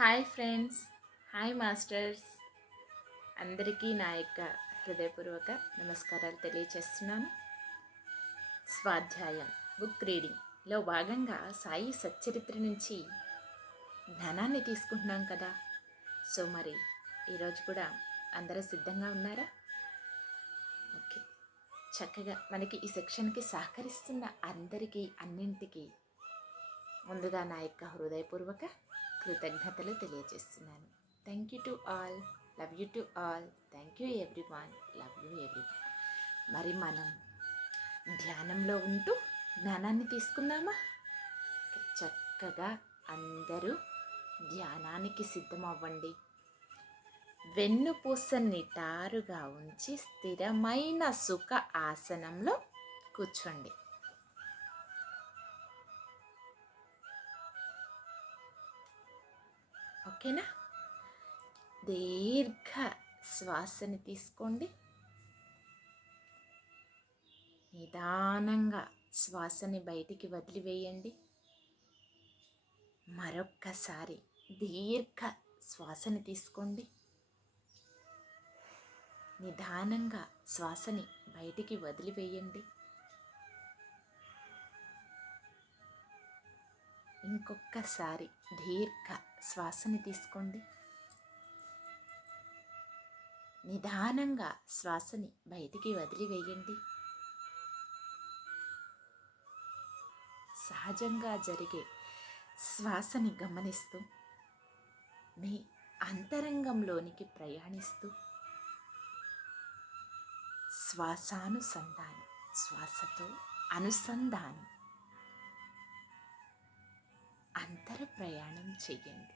Hi friends, hi masters. అందరికీ నా యొక్క హృదయపూర్వక నమస్కారాలు తెలియచేస్తున్నాను. స్వాధ్యాయం బుక్ రీడింగ్లో భాగంగా సాయి సచ్చరిత్ర నుంచి జ్ఞానాన్ని తీసుకుంటున్నాం కదా. సో మరి ఈరోజు కూడా అందరూ సిద్ధంగా ఉన్నారా? ఓకే, చక్కగా మనకి ఈ సెక్షన్కి సహకరిస్తున్న అందరికీ అన్నింటికీ ముందుగా నా యొక్క హృదయపూర్వక కృతజ్ఞతలు తెలియజేస్తున్నాను. Thank you to all, love you to all, thank you everyone, love you everyone. మరి మనం ధ్యానంలో ఉంటూ జ్ఞానాన్ని తీసుకుందామా? చక్కగా అందరూ ధ్యానానికి సిద్ధమవ్వండి. వెన్నుపూస నిటారుగా ఉంచి స్థిరమైన సుఖ ఆసనంలో కూర్చోండి. ఓకేనా? దీర్ఘ శ్వాసని తీసుకోండి. నిదానంగా శ్వాసని బయటికి వదిలివేయండి. మరొక్కసారి దీర్ఘ శ్వాసని తీసుకోండి. నిదానంగా శ్వాసని బయటికి వదిలివేయండి. ఇంకొకసారి దీర్ఘ శ్వాసని తీసుకోండి. నిదానంగా శ్వాసని బయటికి వదిలివేయండి. సహజంగా జరిగే శ్వాసని గమనిస్తూ మీ అంతరంగంలోనికి ప్రయాణిస్తూ శ్వాసానుసంధానం, శ్వాసతో అనుసంధానం, అంతర ప్రయాణం చెయ్యండి.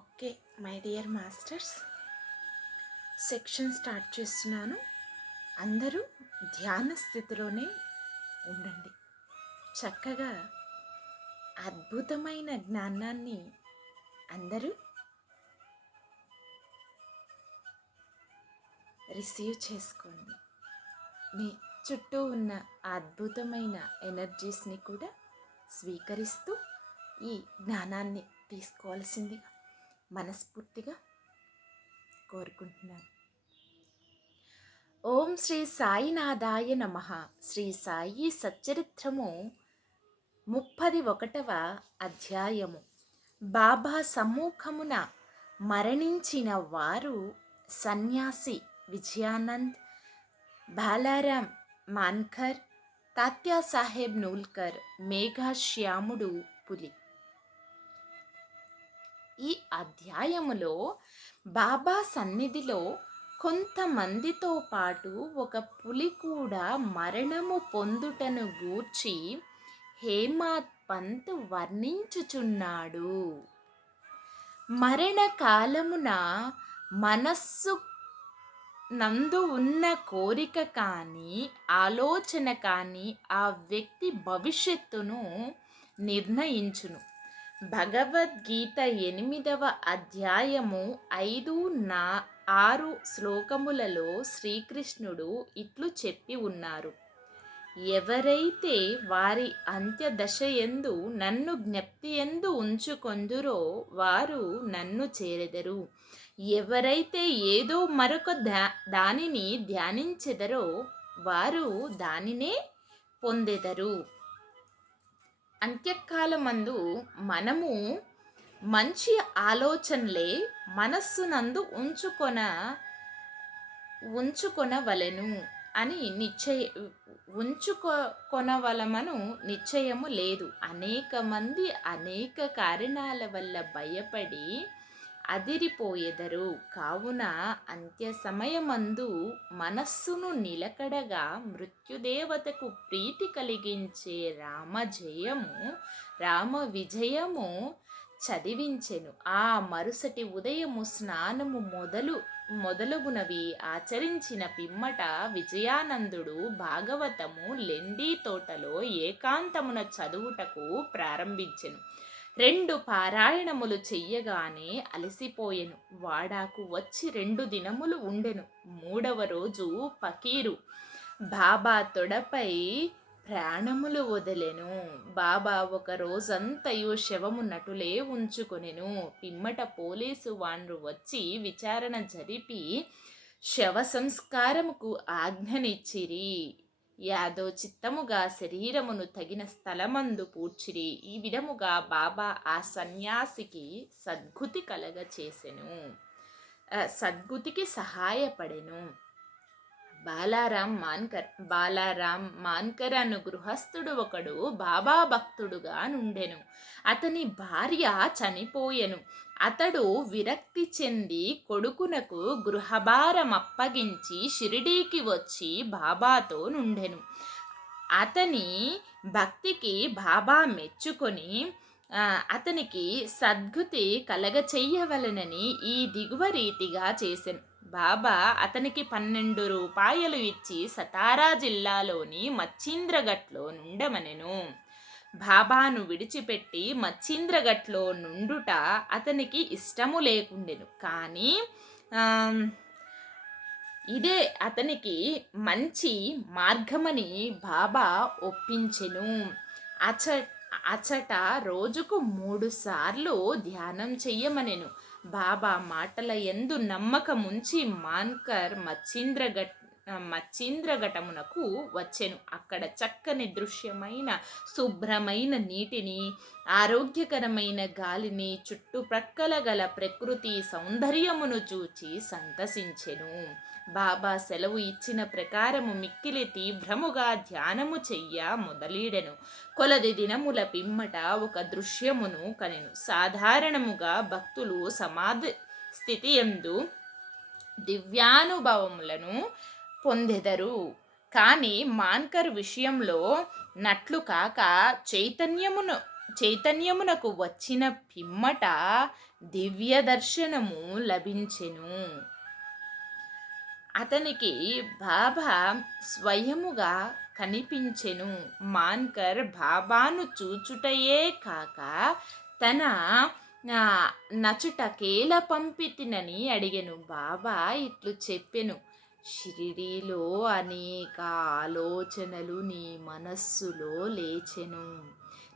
Okay my dear masters, section start చేస్తున్నాను. అందరూ ధ్యాన స్థితిలోనే ఉండండి. చక్కగా అద్భుతమైన జ్ఞానాన్ని అందరూ రిసీవ్ చేసుకోండి. మీ చుట్టూ ఉన్న అద్భుతమైన ఎనర్జీస్ని కూడా స్వీకరిస్తూ ఈ జ్ఞానాన్ని తీసుకోవాల్సిందిగా మనస్ఫూర్తిగా కోరుకుంటున్నాను. ఓం శ్రీ సాయినాథాయ నమః. శ్రీ సాయి సచ్చరిత్రము 31వ అధ్యాయము. బాబా సమ్ముఖమున మరణించిన వారు సన్యాసి విజయానంద్, బాలారాం మాన్కర్, తాత్యాసాహెబ్ నూల్కర్, మేఘశ్యాముడు పులి. ఈ అధ్యాయములో బాబా సన్నిధిలో కొంతమందితో పాటు ఒక పులి కూడా మరణము పొందుటను గూర్చి హేమాత్ పంత్ వర్ణించుచున్నాడు. మరణకాలమున మనస్సు నందు ఉన్న కోరిక కానీ ఆలోచన కానీ ఆ వ్యక్తి భవిష్యత్తును నిర్ణయించును. భగవద్గీత 8వ అధ్యాయము 5-6 శ్లోకములలో శ్రీకృష్ణుడు ఇట్లు చెప్పి ఉన్నారు. ఎవరైతే వారి అంత్యదశయందు నన్ను జ్ఞప్తియందు ఉంచుకొందురో వారు నన్ను చేరెదరు. ఎవరైతే ఏదో మరొక దానిని ధ్యానించెదరో వారు దానినే పొందెదరు. అంత్యకాలమందు మనము మంచి ఆలోచనలే మనస్సునందు ఉంచుకొనవలెను అని ఉంచుకొనవలమను నిశ్చయము లేదు. అనేక మంది అనేక కారణాల వల్ల భయపడి అదిరిపోయెదరు. కావున అంత్య సమయమందు మనస్సును నిలకడగా మృత్యుదేవతకు ప్రీతి కలిగించే రామ విజయము చదివించెను. ఆ మరుసటి ఉదయము స్నానము మొదలుగునవి ఆచరించిన పిమ్మట విజయానందుడు భాగవతము లెండి తోటలో ఏకాంతమున చదువుటకు ప్రారంభించెను. 2 పారాయణములు చెయ్యగానే అలసిపోయెను. వాడాకు వచ్చి 2 దినములు ఉండెను. 3వ రోజు పకీరు బాబా తొడపై ప్రాణములు వదలెను. బాబా ఒక రోజంతయు శవమున్నటులే ఉంచుకొనెను. పిమ్మట పోలీసు వాండ్రు వచ్చి విచారణ జరిపి శవ సంస్కారముకు ఆజ్ఞనిచ్చిరి. యాదోచిత్తముగా శరీరమును తగిన స్థలమందు పూడ్చిరి. ఈ విధముగా బాబా ఆ సన్యాసికి సద్గతికి సహాయపడెను. బాలారాం మాన్కర్ అను గృహస్థుడు ఒకడు బాబా భక్తుడుగా నుండెను. అతని భార్య చనిపోయెను. అతడు విరక్తి చెంది కొడుకునకు గృహభారం అప్పగించి షిరిడీకి వచ్చి బాబాతో నుండెను. అతని భక్తికి బాబా మెచ్చుకొని అతనికి సద్గతి కలగచెయ్యవలనని ఈ దిగువ రీతిగా చేసెను. బాబా అతనికి 12 రూపాయలు ఇచ్చి సతారా జిల్లాలోని మచ్చింద్రఘట్లో నుండమనెను. బాబాను విడిచిపెట్టి మచ్చింద్రఘట్లో నుండుట అతనికి ఇష్టము లేకుండెను. కానీ ఇదే అతనికి మంచి మార్గమని బాబా ఒప్పించెను. అచట రోజుకు 3 సార్లు ధ్యానం చెయ్యమనెను. బాబా మాటల యందు నమ్మకముంచి మాన్కర్ మచ్చింద్రఘటమునకు వచ్చెను. అక్కడ చక్కని దృశ్యమైన శుభ్రమైన నీటిని, ఆరోగ్యకరమైన గాలిని, చుట్టుప్రక్కల గల ప్రకృతి సౌందర్యమును చూచి సంతసించెను. బాబా సెలవు ఇచ్చిన ప్రకారము మిక్కిలి తీవ్రముగా ధ్యానము చెయ్య మొదలీడెను. కొలది దినముల పిమ్మట ఒక దృశ్యమును కనెను. సాధారణముగా భక్తులు సమాధి స్థితి యందు దివ్యానుభవములను పొందెదరు. కానీ మాన్కర్ విషయంలో నట్లు కాక చైతన్యమునకు వచ్చిన పిమ్మట దివ్య దర్శనము లభించెను. అతనికి బాబా స్వయముగా కనిపించెను. మాన్కర్ బాబాను చూచుటయే కాక తన ఆ, నచుటకేల పంపితినని అడిగెను. బాబా ఇట్లు చెప్పెను, షిరిడీలో అనేక ఆలోచనలు నీ మనస్సులో లేచెను.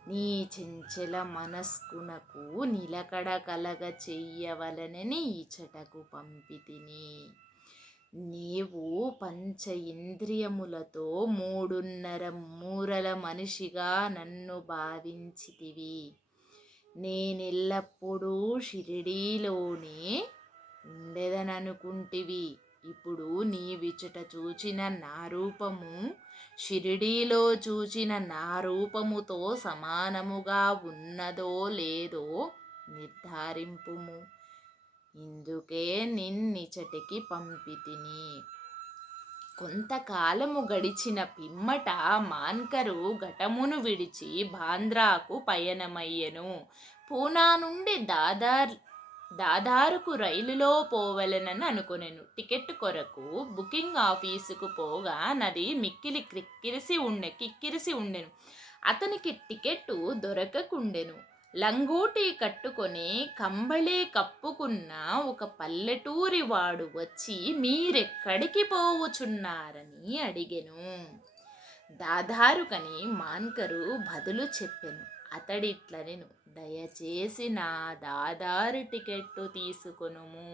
నీ చెంచల మనస్కునకు నిలకడ కలగ చెయ్యవలనని ఇచటకు పంపితిని. నీవు పంచ ఇంద్రియములతో 3.5 మూరల మనిషిగా నన్ను భావించితివి. నేనెల్లప్పుడూ షిరిడీలోనే ఉండెదననుకుంటివి. ఇప్పుడు నీవిచట చూచిన నా రూపము షిరిడీలో చూచిన నా రూపముతో సమానముగా ఉన్నదో లేదో నిర్ధారింపుము. ఇందుకే నిన్నిచటికి పంపితిని. కొంతకాలము గడిచిన పిమ్మట మాన్కరు ఘటమును విడిచి బాంద్రాకు పయనమయ్యెను. పూనా నుండి దాదారుకు రైలులో పోవలెనని అనుకొనెను. టికెట్ కొరకు బుకింగ్ ఆఫీసుకు పోగా నది మిక్కిలి కిక్కిరిసి ఉండెను. అతనికి టికెట్టు దొరకకుండెను. లంగోటి కట్టుకొని కంబళి కప్పుకున్న ఒక పల్లెటూరి వాడు వచ్చి మీరెక్కడికి పోవుచున్నారని అడిగెను. దాదారుకని మాన్కరు బదులు చెప్పెను. అతడిట్లనెను, దయచేసి నా దాదారు టికెట్టు తీసుకొనుము.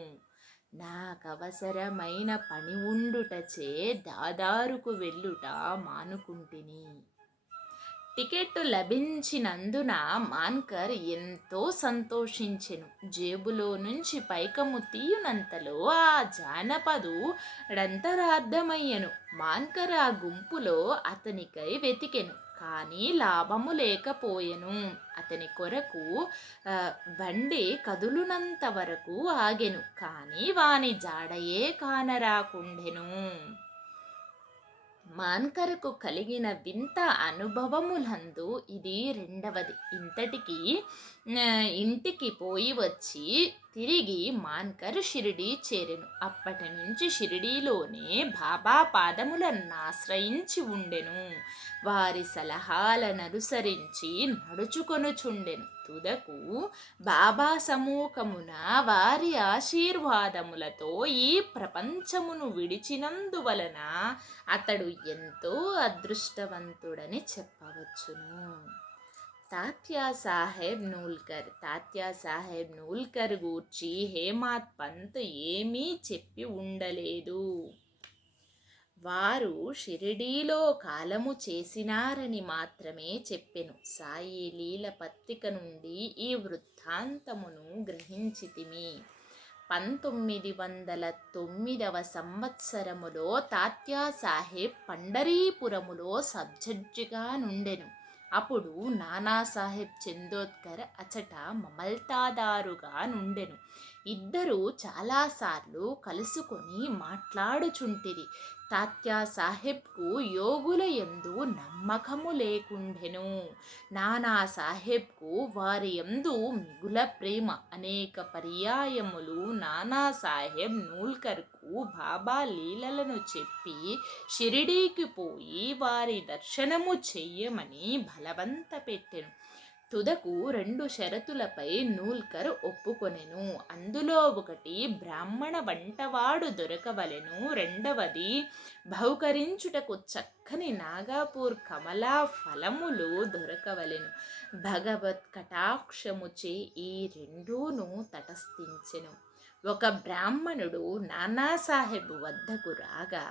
నాకవసరమైన పని ఉండుటచే దాదారుకు వెళ్ళుట మానుకుంటిని. టికెట్టు లభించినందున మాన్కర్ ఎంతో సంతోషించెను. జేబులో నుంచి పైకము తీయునంతలో ఆ జానపదుడంతరార్థమయ్యెను. మాన్కర్ ఆ గుంపులో అతనికై వెతికెను, కానీ లాభము లేకపోయెను. అతని కొరకు బండి కదులునంత వరకు ఆగెను, కానీ వాని జాడయే కానరాకుండెను. మాన్కరకు కలిగిన వింత అనుభవములందు ఇది రెండవది. ఇంటికి పోయి వచ్చి తిరిగి మాన్కర్ షిరిడీ చేరెను. అప్పటి నుంచి షిరిడీలోనే బాబా పాదములను ఆశ్రయించి ఉండెను. వారి సలహాలననుసరించి నడుచుకొనుచుండెను. తుదకు బాబా సముఖమున వారి ఆశీర్వాదములతో ఈ ప్రపంచమును విడిచినందువలన అతడు ఎంతో అదృష్టవంతుడని చెప్పవచ్చును. తాత్యాసాహెబ్ నూల్కర్ గూర్చి హేమాత్ పంత్ ఏమీ చెప్పి ఉండలేదు. వారు షిరిడీలో కాలము చేసినారని మాత్రమే చెప్పెను. సాయి లీల పత్రిక నుండి ఈ వృత్తాంతమును గ్రహించితిమి. 1909 సంవత్సరములో తాత్యాసాహెబ్ పండరీపురములో సబ్జడ్జిగా నుండెను. అప్పుడు నానాసాహెబ్ చందోద్కర్ అచట మమల్తాదారుగా నుండెను. ఇద్దరు చాలాసార్లు కలుసుకొని మాట్లాడుచుంటిరి. తాత్యాసాహెబ్కు యోగుల యందు నమ్మకము లేకుండెను. నానాసాహెబ్కు వారి యందు మిగుల ప్రేమ. అనేక పర్యాయములు నానాసాహెబ్ నూల్కర్కు బాబా లీలలను చెప్పి షిరిడీకి పోయి వారి దర్శనము చెయ్యమని బలవంత పెట్టెను. తుదకు 2 షరతులపై నూల్కర్ ఒప్పుకొనెను. అందులో ఒకటి బ్రాహ్మణ వంటవాడు దొరకవలెను, రెండవది బహుకరించుటకు చక్కని నాగపూర్ కమలా ఫలములు దొరకవలెను. భగవత్ కటాక్షముచే ఈ రెండూను తటస్థించెను. ఒక బ్రాహ్మణుడు నానాసాహెబ్ వద్దకు రాగా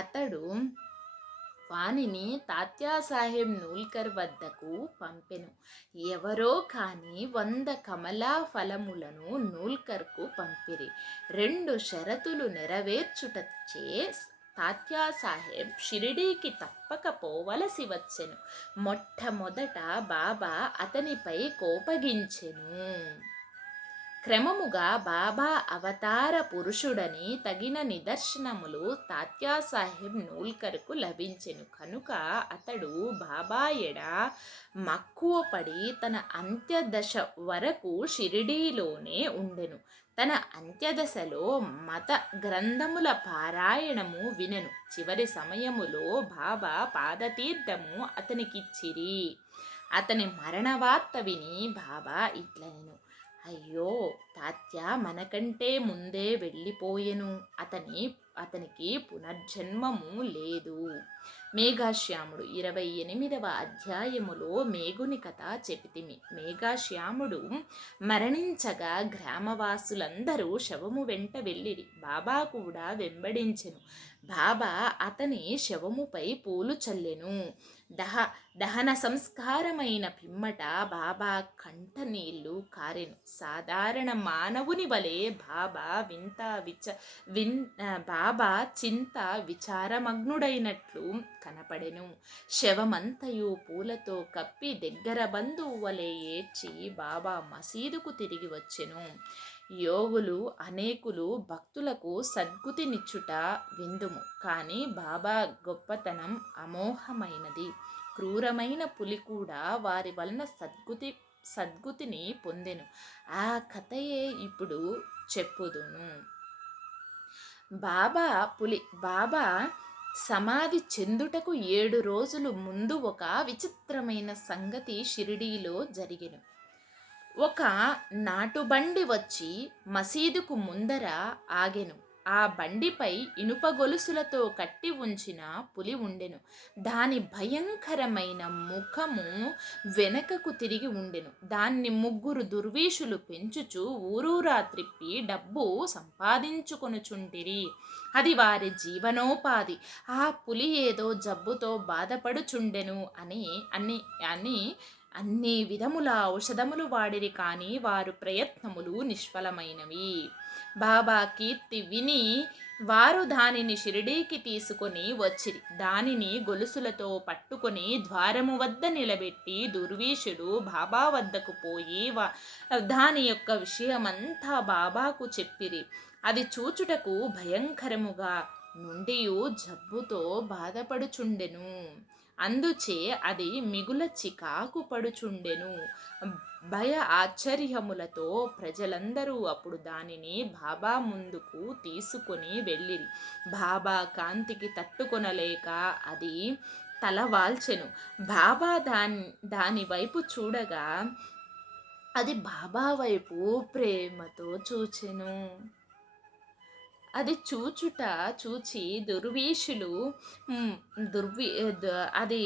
అతడు వానిని తాత్యాసాహెబ్ నూల్కర్ వద్దకు పంపెను. ఎవరో కాని 100 కమలా ఫలములను నూల్కర్కు పంపిరి. 2 షరతులు నెరవేర్చుటచే తాత్యాసాహెబ్ షిరిడీకి తప్పక పోవలసి వచ్చెను. మొట్టమొదట బాబా అతనిపై కోపగించెను. క్రమముగా బాబా అవతార పురుషుడని తగిన నిదర్శనములు తాత్యాసాహెబ్ నూల్కర్కు లభించెను కనుక అతడు బాబా ఎడ మక్కువ పడి తన అంత్యదశ వరకు షిరిడీలోనే ఉండెను. తన అంత్యదశలో మత గ్రంథముల పారాయణము వినెను. చివరి సమయములో బాబా పాదతీర్థము అతనికిచ్చిరి. అతని మరణవార్త విని బాబా ఇట్లనెను: అయ్యో తాత్య మనకంటే ముందే వెళ్ళిపోయెను, అతనికి పునర్జన్మము లేదు. మేఘాశ్యాముడు 28వ అధ్యాయములో మేఘుని కథ చెపితిమి. మేఘాశ్యాముడు మరణించగా గ్రామవాసులందరూ శవము వెంట వెళ్ళిరి. బాబా కూడా వెంబడించెను. బాబా అతని శవముపై పూలు చల్లెను. దహన సంస్కారమైన పిమ్మట బాబా కంట నీళ్లు కారెను. సాధారణ మానవుని వలె బాబా చింత విచారమగ్నుడైనట్లు కనపడెను. శవమంతయు పూలతో కప్పి దగ్గర బంధువు వలె ఏడ్చి బాబా మసీదుకు తిరిగి వచ్చెను. యోగులు అనేకులు భక్తులకు సద్గతినిచ్చుట విందుము. కానీ బాబా గొప్పతనం అమోఘమైనది. క్రూరమైన పులి కూడా వారి వలన సద్గతిని పొందెను. ఆ కథయే ఇప్పుడు చెప్పుదును. బాబా సమాధి చెందుటకు 7 రోజులు ముందు ఒక విచిత్రమైన సంగతి షిరిడీలో జరిగెను. ఒక నాటుబండి వచ్చి మసీదుకు ముందర ఆగెను. ఆ బండిపై ఇనుప గొలుసులతో కట్టి ఉంచిన పులి ఉండెను. దాని భయంకరమైన ముఖము వెనకకు తిరిగి ఉండెను. దాన్ని 3 దుర్వీషులు పెంచుచు ఊరూరా త్రిప్పి డబ్బు సంపాదించుకొనుచుంటిరి. అది వారి జీవనోపాధి. ఆ పులి ఏదో జబ్బుతో బాధపడుచుండెను అని అన్ని విధముల ఔషధములు వాడిరి. కానీ వారు ప్రయత్నములు నిష్ఫలమైనవి. బాబా కీర్తి విని వారు దానిని షిరిడీకి తీసుకొని వచ్చిరి. దానిని గొలుసులతో పట్టుకొని ద్వారము వద్ద నిలబెట్టి దుర్వీషుడు బాబా వద్దకు పోయి దాని యొక్క విషయమంతా బాబాకు చెప్పిరి. అది చూచుటకు భయంకరముగా నుండియు జబ్బుతో బాధపడుచుండెను. అందుచే అది మిగుల చికాకు పడుచుండెను. భయ ఆశ్చర్యములతో ప్రజలందరూ అప్పుడు దానిని బాబా ముందుకు తీసుకొని వెళ్ళిరి. బాబా కాంతికి తట్టుకొనలేక అది తలవాల్చెను. బాబా దాని వైపు చూడగా అది బాబా వైపు ప్రేమతో చూచెను. అది చూచి దుర్వీషులు అది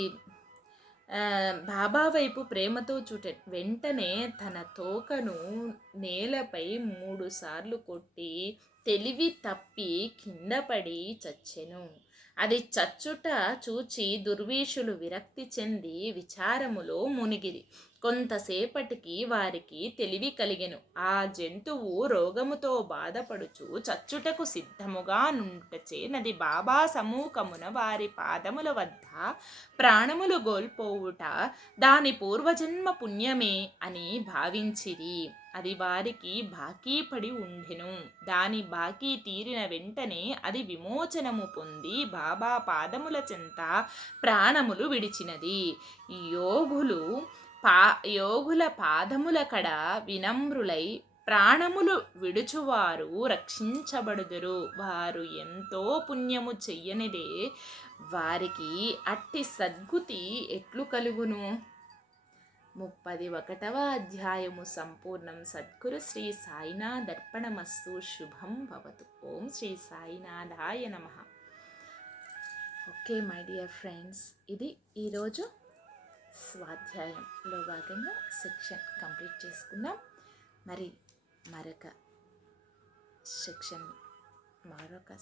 బాబా వైపు ప్రేమతో వెంటనే తన తోకను నేలపై 3 సార్లు కొట్టి తెలివి తప్పి కింద పడి చచ్చెను. అది చచ్చుట చూచి దుర్వీషులు విరక్తి చెంది విచారములో మునిగిరి. కొంతసేపటికి వారికి తెలివి కలిగెను. ఆ జంతువు రోగముతో బాధపడుచు చచ్చుటకు సిద్ధముగా నుంటచే నది బాబా సమ్ముఖమున వారి పాదముల వద్ద ప్రాణములు గోల్పోవుట దాని పూర్వజన్మ పుణ్యమే అని భావించిరి. అది వారికి బాకీ పడి ఉండెను. దాని బాకీ తీరిన వెంటనే అది విమోచనము పొంది బాబా పాదముల చెంత ప్రాణములు విడిచినది. యోగుల పాదముల కడ వినమ్రులై ప్రాణములు విడుచువారు రక్షించబడుదురు. వారు ఎంతో పుణ్యము చెయ్యనిదే వారికి అట్టి సద్గతి ఎట్లు కలుగును? 31వ అధ్యాయము సంపూర్ణం. సద్గురు శ్రీ సాయినాథర్పణమస్తు. శుభం భవతు. ఓం శ్రీ సాయినాథాయ నమః. ఓకే మై డియర్ ఫ్రెండ్స్, ఇది ఈరోజు స్వాధ్యాయంలో భాగంగా సెక్షన్ కంప్లీట్ చేసుకుందాం. మరి మరొక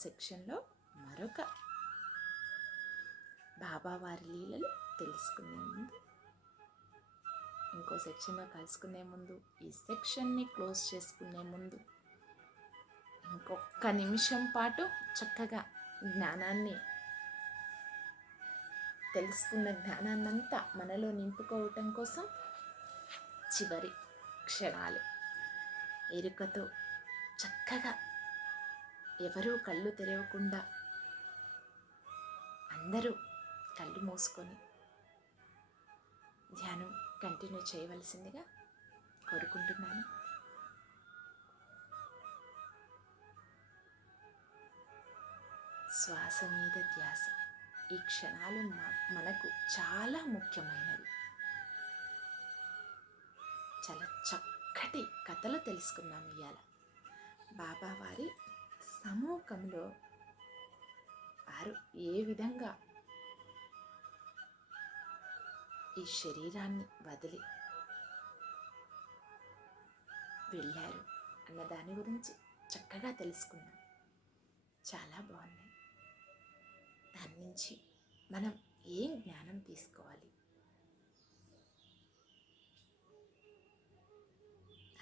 సెక్షన్లో మరొక బాబా వారి లీలలు తెలుసుకునే ముందు, ఇంకో సెక్షన్లో కలుసుకునే ముందు, ఈ సెక్షన్ని క్లోజ్ చేసుకునే ముందు ఇంకొక నిమిషం పాటు చక్కగా తెలుసుకున్న జ్ఞానాన్నంతా మనలో నింపుకోవటం కోసం చివరి క్షణాలు ఎరుకతో చక్కగా ఎవరూ కళ్ళు తెరవకుండా అందరూ కళ్ళు మూసుకొని ధ్యానం కంటిన్యూ చేయవలసిందిగా కోరుకుంటున్నాను. శ్వాస మీద ధ్యాస. ఈ క్షణాలు మనకు చాలా ముఖ్యమైనవి. చాలా చక్కటి కథలు తెలుసుకున్నాం ఇవాళ. బాబా వారి సముఖంలో వారు ఏ విధంగా ఈ శరీరాన్ని వదిలి వెళ్ళారు అన్న దాని గురించి చక్కగా తెలుసుకున్నాం. చాలా బాగున్నాయి. దాని నుంచి మనం ఏం జ్ఞానం తీసుకోవాలి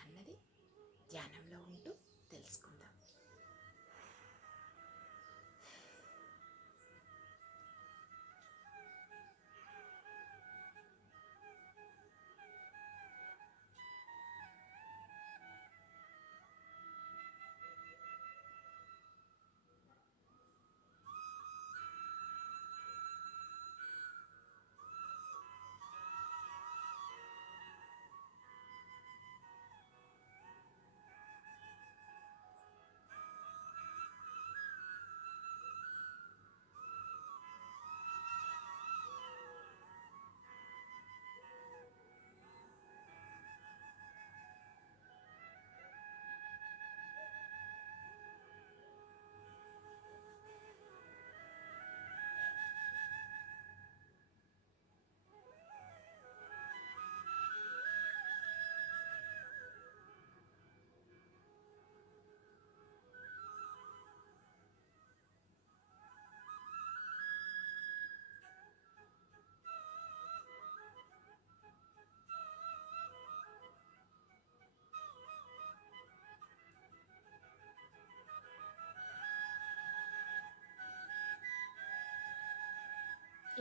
అన్నది ధ్యానంలో ఉంటూ తెలుసుకుందాం.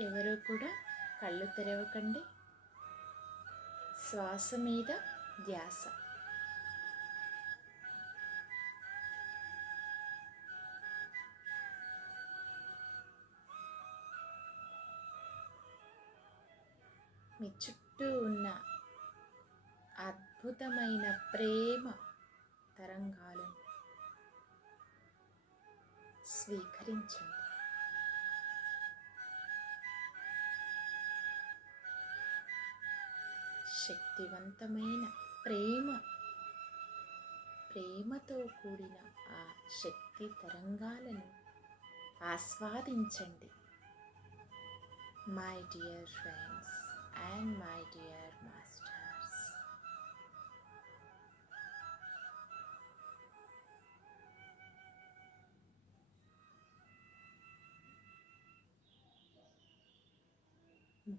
ఎవరు కూడా కళ్ళు తెరవకండి. శ్వాస మీద ధ్యాస. మీ చుట్టూ ఉన్న అద్భుతమైన ప్రేమ తరంగాలను స్వీకరించండి. శక్తివంతమైన ప్రేమతో కూడిన ఆ శక్తి తరంగాలను ఆస్వాదించండి. My dear friends and my dear masters,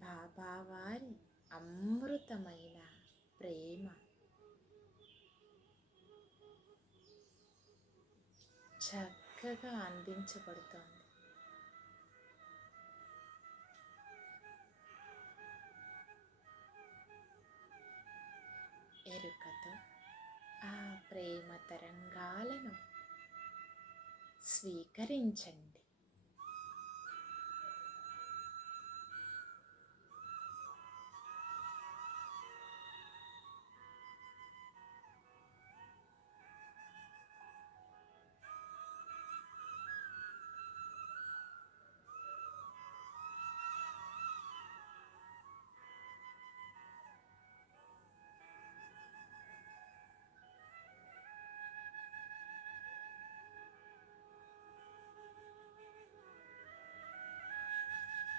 బాబావారి అమృతమైన ప్రేమ చక్కగా అందించబడుతోంది. ఎరుకతో ఆ ప్రేమ తరంగాలను స్వీకరించండి.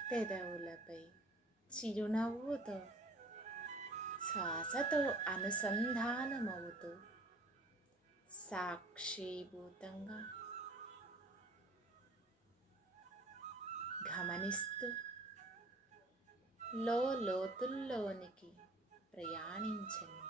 పెదవులపై చిరునవ్వుతో శ్వాసతో అనుసంధానమవుతూ సాక్షిభూతంగా గమనిస్తూ లోతుల్లోనికి ప్రయాణించండి.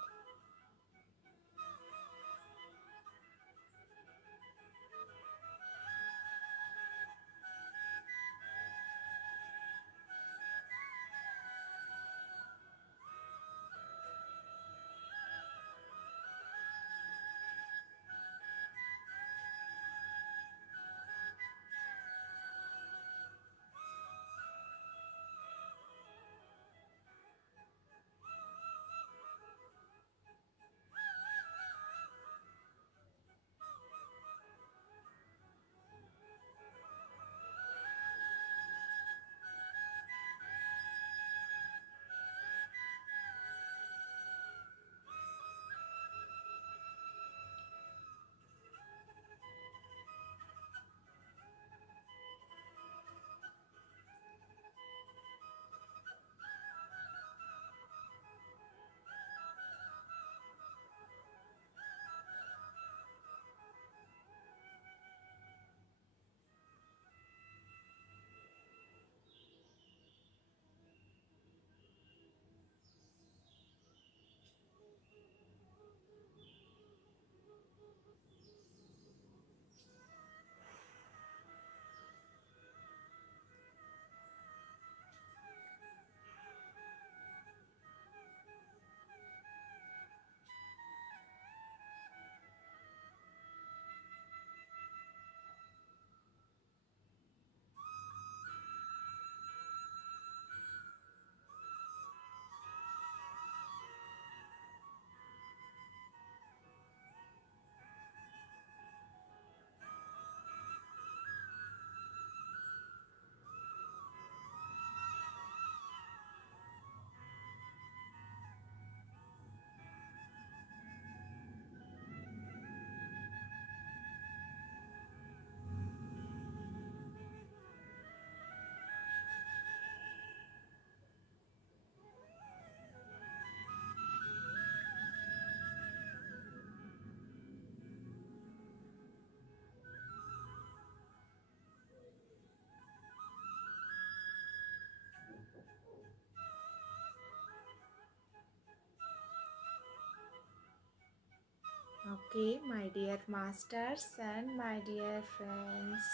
Okay my dear masters and my dear friends,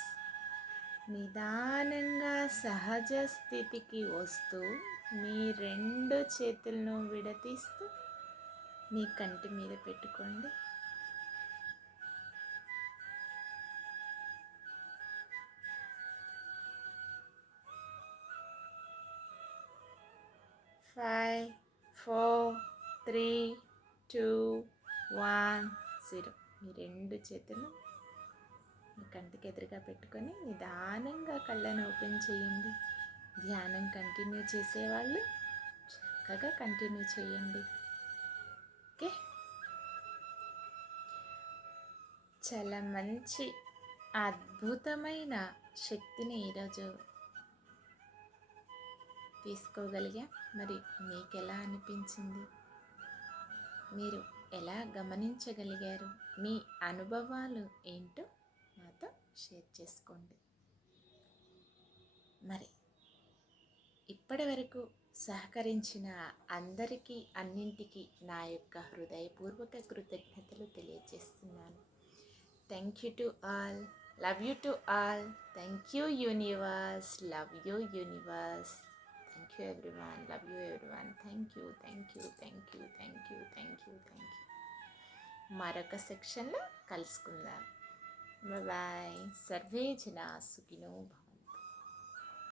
నిదానంగా సహజ స్థితికి వస్తూ మీ రెండు చేతులను విడతీస్తూ మీ కంటి మీద పెట్టుకోండి. ఫైవ్, 4, 3, 2, 1, 0. మీ రెండు చేతులు మీ కంటికి ఎదురుగా పెట్టుకొని నిదానంగా కళ్ళను ఓపెన్ చేయండి. ధ్యానం కంటిన్యూ చేసేవాళ్ళు చక్కగా కంటిన్యూ చేయండి. ఓకే, చాలా మంచి అద్భుతమైన శక్తిని ఈరోజు తీసుకోగలిగా. మరి మీకు ఎలా అనిపించింది? మీరు ఎలా గమనించగలిగారు? మీ అనుభవాలు ఏంటో నాతో షేర్ చేసుకోండి. మరి ఇప్పటి వరకు సహకరించిన అందరికీ అన్నింటికీ నా యొక్క హృదయపూర్వక కృతజ్ఞతలు తెలియజేస్తున్నాను. Thank you to all, love you to all, thank you universe, love you universe, thank you everyone, love you everyone, thank you, thank you, thank you, thank you, thank you, thank you. మరొక సెక్షన్లో కలుసుకుందాం. Bye. Survey జనా సుఖినో భవంతు.